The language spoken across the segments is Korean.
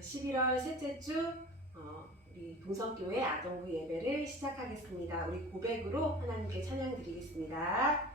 11월 셋째 주 우리 동성교회 아동부 예배를 시작하겠습니다. 우리 고백으로 하나님께 찬양 드리겠습니다.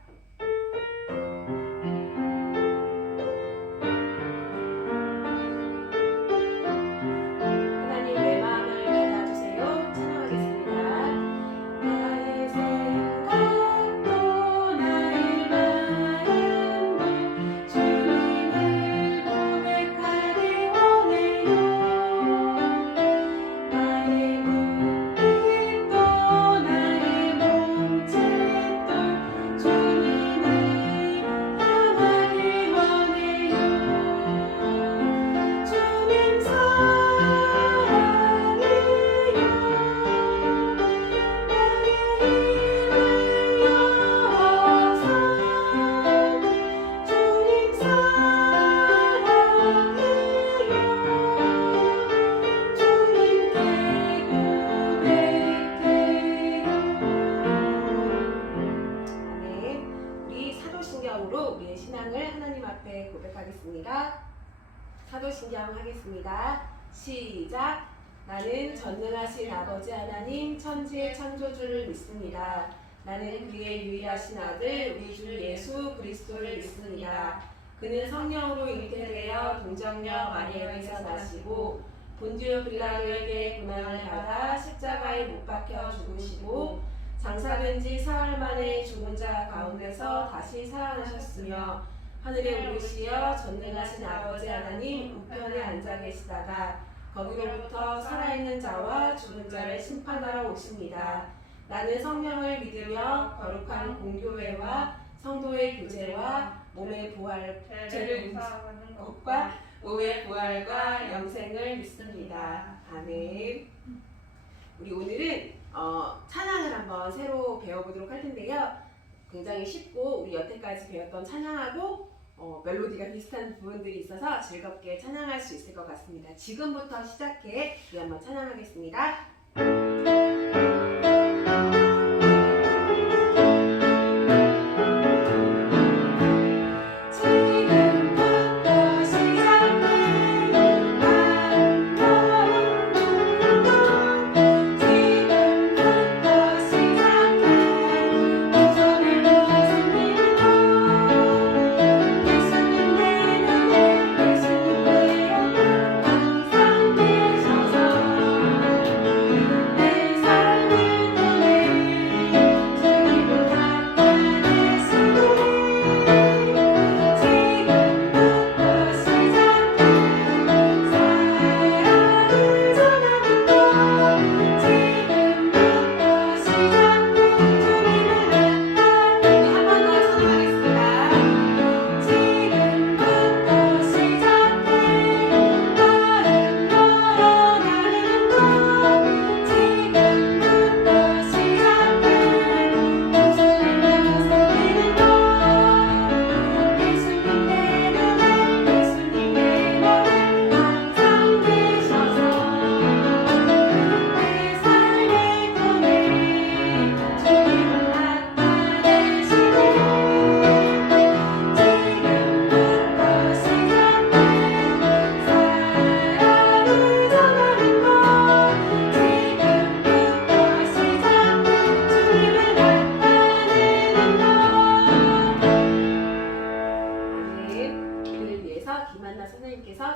우리의 신앙을 하나님 앞에 고백하겠습니다. 사도신경 하겠습니다. 시작. 나는 전능하신 아버지 하나님 천지의 창조주를 믿습니다. 나는 그의 유일하신 아들 우리 주 예수 그리스도를 믿습니다. 그는 성령으로 잉태되어 동정녀 마리아에게서 나시고 본디오 빌라도에게 고난을 받아 십자가에 못 박혀 죽으시고 장사된 지 사흘 만에 죽은 자 가운데서 다시 살아나셨으며 하늘에 오르시어 전능하신 아버지 하나님 우편에 앉아 계시다가 거기로부터 살아있는 자와 죽은 자를 심판하러 오십니다. 나는 성령을 믿으며 거룩한 공교회와 성도의 교제와 몸의 부활, 죄를 용서하는 것과 몸의 부활과 영생을 믿습니다. 아멘. 우리 오늘은 찬양을 한번 새로 배워보도록 할 텐데요. 굉장히 쉽고 우리 여태까지 배웠던 찬양하고 멜로디가 비슷한 부분들이 있어서 즐겁게 찬양할 수 있을 것 같습니다. 지금부터 시작해 우리 한번 찬양하겠습니다.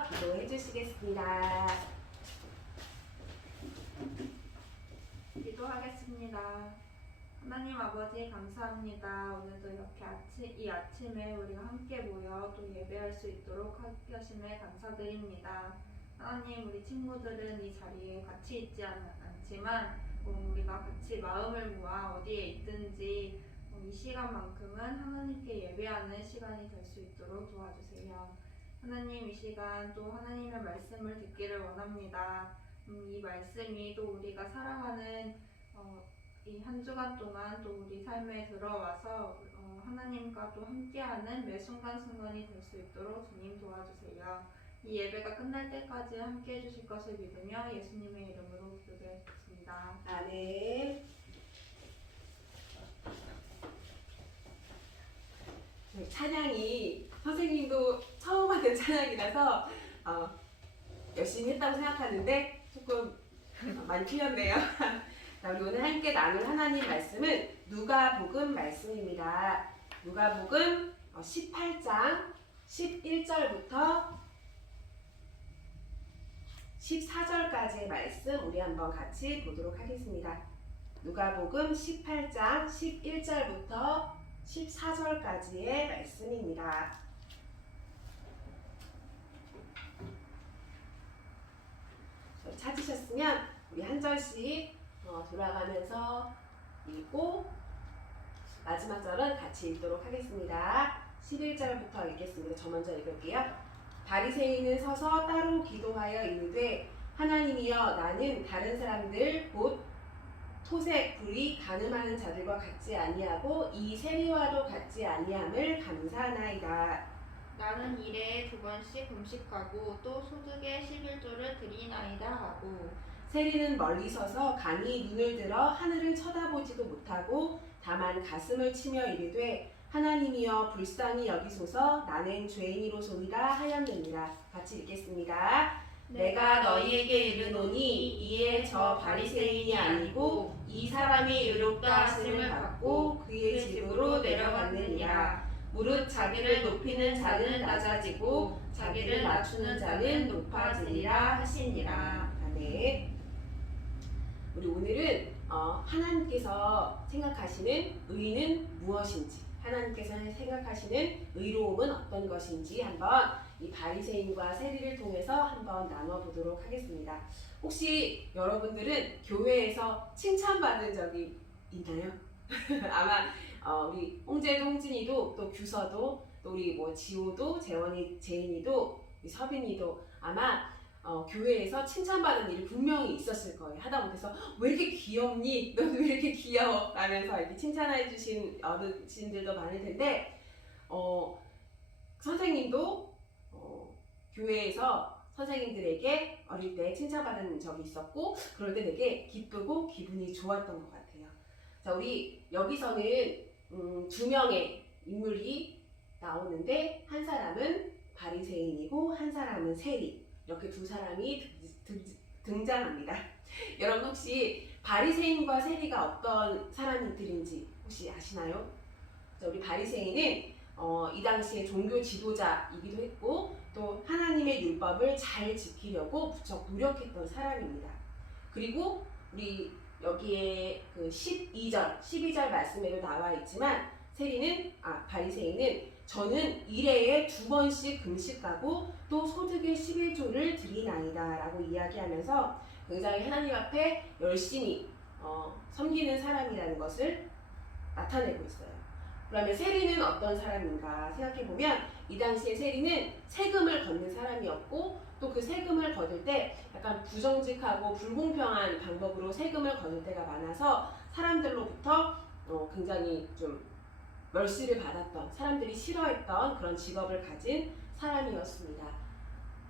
기도해 주시겠습니다. 기도하겠습니다. 하나님 아버지 감사합니다. 오늘도 이렇게 이 아침에 우리가 함께 모여 또 예배할 수 있도록 하심에 감사드립니다. 하나님, 우리 친구들은 이 자리에 같이 있지 않지만 우리가 같이 마음을 모아 어디에 있든지 이 시간만큼은 하나님께 예배하는 시간이 될 수 있도록 도와주세요. 하나님, 이 시간 또 하나님의 말씀을 듣기를 원합니다. 이 말씀이 또 우리가 살아가는 이 한 주간 동안 또 우리 삶에 들어와서 하나님과 또 함께하는 매 순간순간이 될 수 있도록 주님 도와주세요. 이 예배가 끝날 때까지 함께해 주실 것을 믿으며 예수님의 이름으로 기도드렸습니다. 아멘. 찬양이 선생님도 처음 하는 찬양이라서 열심히 했다고 생각하는데 조금 많이 틀렸네요. 자, 우리 오늘 함께 나눌 하나님 말씀은 누가복음 말씀입니다. 누가복음 18장 11절부터 14절까지의 말씀 우리 한번 같이 보도록 하겠습니다. 누가복음 18장 11절부터 14절까지의 말씀입니다. 찾으셨으면 우리 한 절씩 돌아가면서 읽고 마지막 절은 같이 읽도록 하겠습니다. 11절부터 읽겠습니다. 저 먼저 읽을게요. 바리새인은 서서 따로 기도하여 이르되 하나님이여 나는 다른 사람들 곧 토색, 불의, 간음하는 자들과 같지 아니하고 이 세리와도 같지 아니함을 감사하나이다. 나는 일에 2번씩 금식하고 또 소득의 11조를 드리나이다 하고 세리는 멀리 서서 감히 눈을 들어 하늘을 쳐다보지도 못하고 다만 가슴을 치며 이르되 하나님이여 불쌍히 여기소서 나는 죄인이로소이다 하였느니라. 같이 읽겠습니다. 내가 너희에게 이르노니 이에 저 바리새인이 아니고 이 사람이 의롭다 하심을 받고 그의 집으로 내려갔느니라. 무릇 자기를 높이는 자는 낮아지고 자기를 낮추는 자는 높아지리라 하시니라. 아멘. 우리 오늘은 하나님께서 생각하시는 의는 무엇인지, 하나님께서 생각하시는 의로움은 어떤 것인지 한번 이 바리새인과 세리를 통해서 한번 나눠보도록 하겠습니다. 혹시 여러분들은 교회에서 칭찬받은 적이 있나요? 아마 우리 홍재도, 홍진이도, 또 규서도, 또 우리 지호도, 재원이, 재인이도, 서빈이도 아마 교회에서 칭찬받은 일이 분명히 있었을 거예요. 하다 못해서 왜 이렇게 귀엽니? 너 왜 이렇게 귀여워? 라면서 이렇게 칭찬해 주신 어르신들도 많을 텐데 선생님도 교회에서 선생님들에게 어릴 때 칭찬받은 적이 있었고 그럴 때 되게 기쁘고 기분이 좋았던 것 같아요. 자, 우리 여기서는 두 명의 인물이 나오는데 한 사람은 바리새인이고 한 사람은 세리, 이렇게 두 사람이 등장합니다. 여러분 혹시 바리새인과 세리가 어떤 사람들인지 혹시 아시나요? 자, 우리 바리새인은 이 당시에 종교 지도자이기도 했고 또 하나님의 율법을 잘 지키려고 무척 노력했던 사람입니다. 그리고 우리 여기에 그 12절 말씀에도 나와 있지만 바리새인은 저는 일해에 2번씩 금식하고 또 소득의 11조를 드리나이다 라고 이야기하면서 굉장히 하나님 앞에 열심히 섬기는 사람이라는 것을 나타내고 있어요. 그러면 세리는 어떤 사람인가 생각해보면 이 당시에 세리는 세금을 걷는 사람이었고 또 그 세금을 거둘 때 약간 부정직하고 불공평한 방법으로 세금을 거둘 때가 많아서 사람들로부터 굉장히 좀 멸시를 받았던, 사람들이 싫어했던 그런 직업을 가진 사람이었습니다.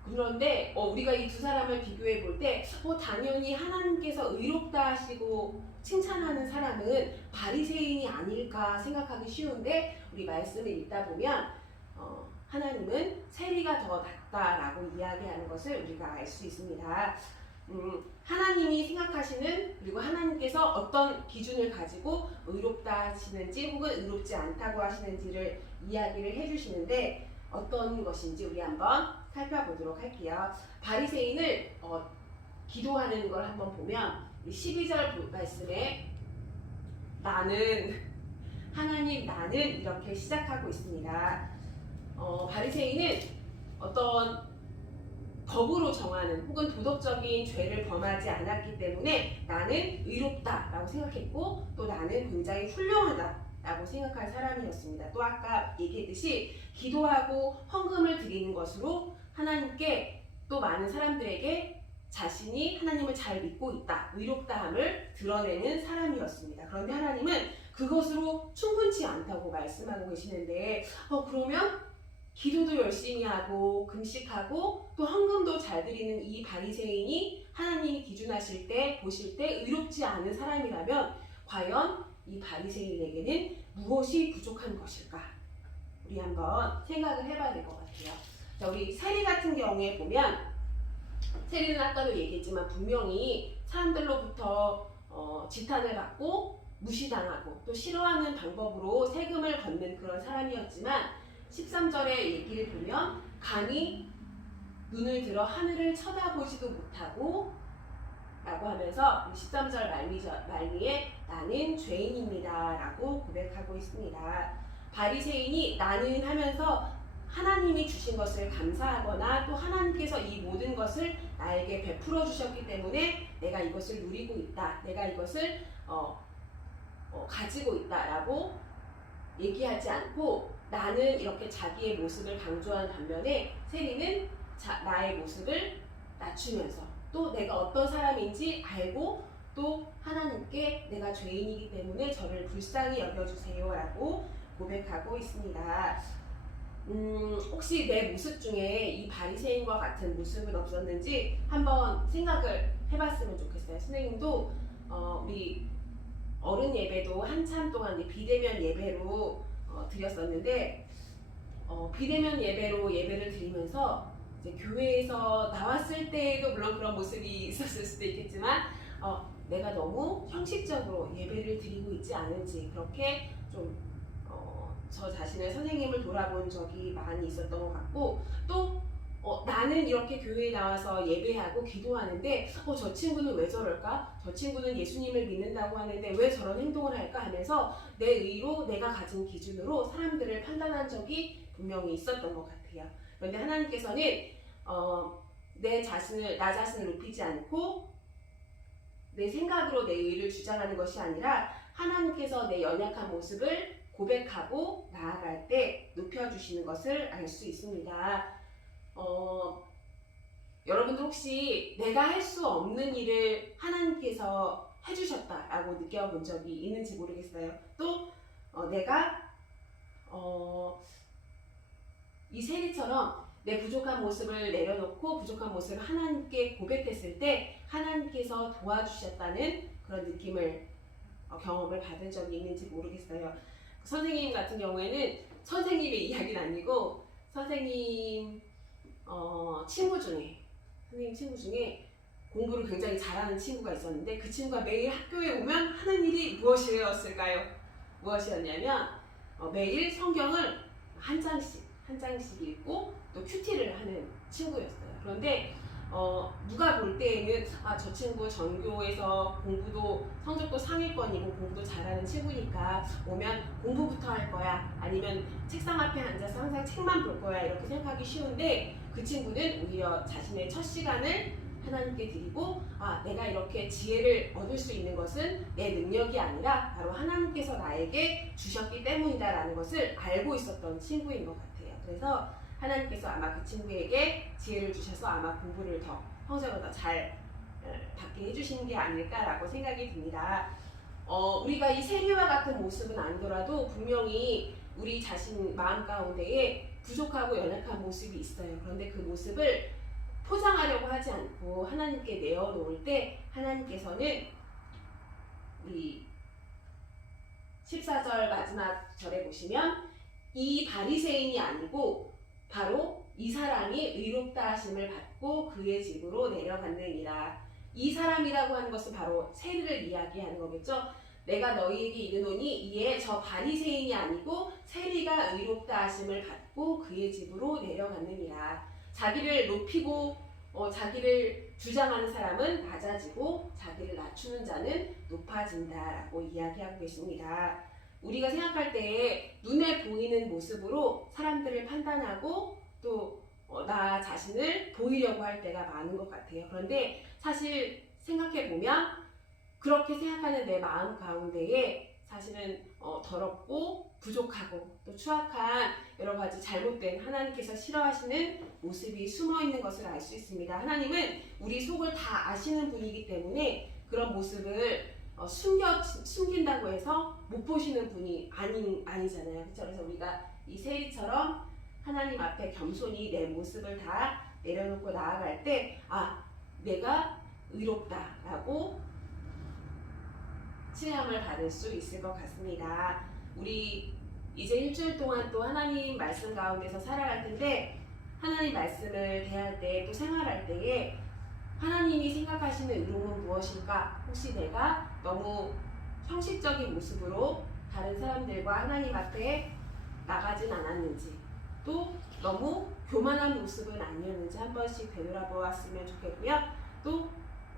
그런데 우리가 이 두 사람을 비교해 볼 때 당연히 하나님께서 의롭다 하시고 칭찬하는 사람은 바리새인이 아닐까 생각하기 쉬운데 우리 말씀을 읽다 보면 하나님은 세리가 더 낫다라고 이야기하는 것을 우리가 알 수 있습니다. 하나님이 생각하시는, 그리고 하나님께서 어떤 기준을 가지고 의롭다 하시는지 혹은 의롭지 않다고 하시는지를 이야기를 해주시는데 어떤 것인지 우리 한번 살펴보도록 할게요. 바리새인을 기도하는 걸 한번 보면 12절 말씀에 하나님 나는 이렇게 시작하고 있습니다. 바리새인은 어떤 법으로 정하는 혹은 도덕적인 죄를 범하지 않았기 때문에 나는 의롭다라고 생각했고 또 나는 굉장히 훌륭하다라고 생각한 사람이었습니다. 또 아까 얘기했듯이 기도하고 헌금을 드리는 것으로 하나님께 또 많은 사람들에게 자신이 하나님을 잘 믿고 있다, 의롭다함을 드러내는 사람이었습니다. 그런데 하나님은 그것으로 충분치 않다고 말씀하고 계시는데 그러면 기도도 열심히 하고 금식하고 또 헌금도 잘 드리는 이 바리새인이 하나님이 기준하실 때 보실 때 의롭지 않은 사람이라면 과연 이 바리새인에게는 무엇이 부족한 것일까? 우리 한번 생각을 해봐야 될 것 같아요. 자, 우리 세리 같은 경우에 보면 세리는 아까도 얘기했지만 분명히 사람들로부터 지탄을 받고 무시당하고 또 싫어하는 방법으로 세금을 걷는 그런 사람이었지만 13절의 얘기를 보면 감히 눈을 들어 하늘을 쳐다보지도 못하고 라고 하면서 13절 말미에 나는 죄인입니다 라고 고백하고 있습니다. 바리새인이 나는 하면서 하나님이 주신 것을 감사하거나 또 하나님께서 이 모든 것을 나에게 베풀어 주셨기 때문에 내가 이것을 누리고 있다, 내가 이것을 가지고 있다 라고 얘기하지 않고 나는 이렇게 자기의 모습을 강조한 반면에 세리는 나의 모습을 낮추면서 또 내가 어떤 사람인지 알고 또 하나님께 내가 죄인이기 때문에 저를 불쌍히 여겨주세요 라고 고백하고 있습니다. 혹시 내 모습 중에 이 바리새인과 같은 모습은 없었는지 한번 생각을 해봤으면 좋겠어요. 선생님도 우리 어른 예배도 한참 동안 비대면 예배로 드렸었는데 비대면 예배로 예배를 드리면서 이제 교회에서 나왔을 때에도 물론 그런 모습이 있었을 수도 있겠지만 내가 너무 형식적으로 예배를 드리고 있지 않은지 그렇게 좀 저 자신의 선생님을 돌아본 적이 많이 있었던 것 같고 또 나는 이렇게 교회에 나와서 예배하고 기도하는데 저 친구는 왜 저럴까? 저 친구는 예수님을 믿는다고 하는데 왜 저런 행동을 할까? 하면서 내 의로 내가 가진 기준으로 사람들을 판단한 적이 분명히 있었던 것 같아요. 그런데 하나님께서는 나 자신을 높이지 않고 내 생각으로 내 의를 주장하는 것이 아니라 하나님께서 내 연약한 모습을 고백하고 나아갈 때 높여주시는 것을 알 수 있습니다. 여러분들 혹시 내가 할 수 없는 일을 하나님께서 해주셨다라고 느껴본 적이 있는지 모르겠어요. 또 내가 이 세리처럼 내 부족한 모습을 내려놓고 부족한 모습을 하나님께 고백했을 때 하나님께서 도와주셨다는 그런 느낌을 경험을 받은 적이 있는지 모르겠어요. 선생님 같은 경우에는 선생님의 이야기는 아니고 선생님 친구 중에 공부를 굉장히 잘하는 친구가 있었는데 그 친구가 매일 학교에 오면 하는 일이 무엇이었을까요? 무엇이었냐면 매일 성경을 한 장씩 읽고 또 큐티를 하는 친구였어요. 그런데 누가 볼 때에는 저 친구 전교에서 공부도 성적도 상위권이고 공부도 잘하는 친구니까 오면 공부부터 할 거야 아니면 책상 앞에 앉아서 항상 책만 볼 거야 이렇게 생각하기 쉬운데 그 친구는 오히려 자신의 첫 시간을 하나님께 드리고 내가 이렇게 지혜를 얻을 수 있는 것은 내 능력이 아니라 바로 하나님께서 나에게 주셨기 때문이다 라는 것을 알고 있었던 친구인 것 같아요. 그래서 하나님께서 아마 그 친구에게 지혜를 주셔서 아마 공부를 더 성적을 더 잘 받게 해주시는 게 아닐까라고 생각이 듭니다. 우리가 이 세리와 같은 모습은 아니더라도 분명히 우리 자신 마음 가운데에 부족하고 연약한 모습이 있어요. 그런데 그 모습을 포장하려고 하지 않고 하나님께 내어놓을 때 하나님께서는 우리 14절 마지막 절에 보시면 이 바리새인이 아니고 바로 이 사람이 의롭다 하심을 받고 그의 집으로 내려갔느니라. 이 사람이라고 하는 것은 바로 세리를 이야기하는 거겠죠. 내가 너희에게 이르노니 이에 저 바리새인이 아니고 세리가 의롭다 하심을 받고 그의 집으로 내려갔느니라. 자기를 높이고 자기를 주장하는 사람은 낮아지고 자기를 낮추는 자는 높아진다라고 이야기하고 계십니다. 우리가 생각할 때 눈에 보이는 모습으로 사람들을 판단하고 또 나 자신을 보이려고 할 때가 많은 것 같아요. 그런데 사실 생각해보면 그렇게 생각하는 내 마음 가운데에 사실은 더럽고 부족하고 또 추악한 여러 가지 잘못된 하나님께서 싫어하시는 모습이 숨어있는 것을 알 수 있습니다. 하나님은 우리 속을 다 아시는 분이기 때문에 그런 모습을 숨긴다고 해서 못 보시는 분이 아니잖아요. 그렇죠? 그래서 우리가 이 세리처럼 하나님 앞에 겸손히 내 모습을 다 내려놓고 나아갈 때 내가 의롭다라고 칭함을 받을 수 있을 것 같습니다. 우리 이제 일주일 동안 또 하나님 말씀 가운데서 살아갈 텐데 하나님 말씀을 대할 때 또 생활할 때에 하나님이 생각하시는 의로움은 무엇일까? 혹시 내가 너무 형식적인 모습으로 다른 사람들과 하나님 앞에 나가진 않았는지, 또 너무 교만한 모습은 아니었는지 한 번씩 되돌아보았으면 좋겠고요. 또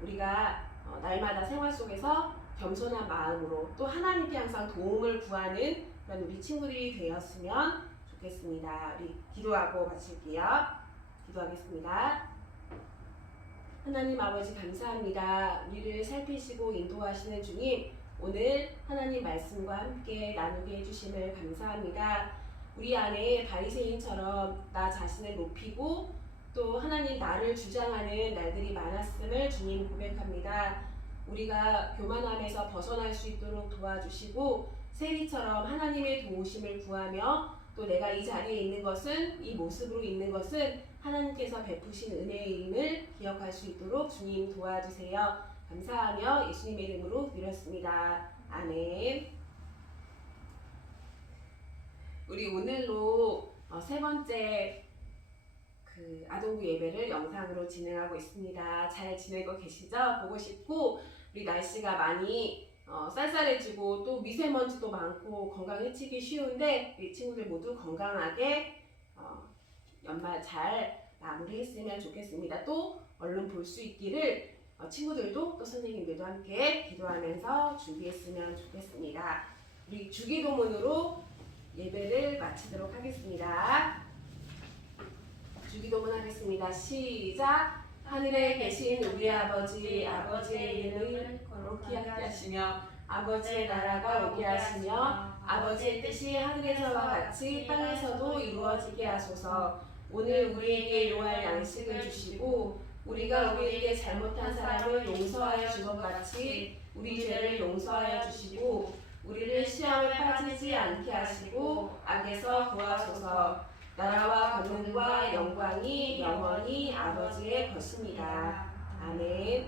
우리가 날마다 생활 속에서 겸손한 마음으로 또 하나님께 항상 도움을 구하는 그런 우리 친구들이 되었으면 좋겠습니다. 우리 기도하고 마칠게요. 기도하겠습니다. 하나님 아버지 감사합니다. 우리를 살피시고 인도하시는 주님, 오늘 하나님 말씀과 함께 나누게 해주심을 감사합니다. 우리 안에 바리새인처럼 나 자신을 높이고 또 하나님 나를 주장하는 날들이 많았음을 주님 고백합니다. 우리가 교만함에서 벗어날 수 있도록 도와주시고 세리처럼 하나님의 도우심을 구하며 또 내가 이 자리에 있는 것은, 이 모습으로 있는 것은 하나님께서 베푸신 은혜의 힘을 기억할 수 있도록 주님 도와주세요. 감사하며 예수님의 이름으로 드렸습니다. 아멘. 우리 오늘로 세 번째 아동부 예배를 영상으로 진행하고 있습니다. 잘 지내고 계시죠? 보고 싶고, 우리 날씨가 많이 쌀쌀해지고 또 미세먼지도 많고 건강 해치기 쉬운데 우리 친구들 모두 건강하게 연말 잘 마무리했으면 좋겠습니다. 또 얼른 볼 수 있기를 친구들도 또 선생님들도 함께 기도하면서 준비했으면 좋겠습니다. 우리 주기도문으로 예배를 마치도록 하겠습니다. 주기도문 하겠습니다. 시작! 하늘에 계신 우리 아버지, 아버지의 이름을 거룩히 하게 하시며 아버지의 나라가 오게 하시며 아버지의 뜻이 하늘에서와 같이 땅에서도 이루어지게 하소서. 오늘 우리에게 요할 양식을 주시고 우리가 우리에게 잘못한 사람을 용서하여 준 것 같이 우리 죄를 용서하여 주시고 우리를 시험에 빠지지 않게 하시고 악에서 구하소서. 나라와 권능과 영광이 영원히 아버지의 것입니다. 아멘.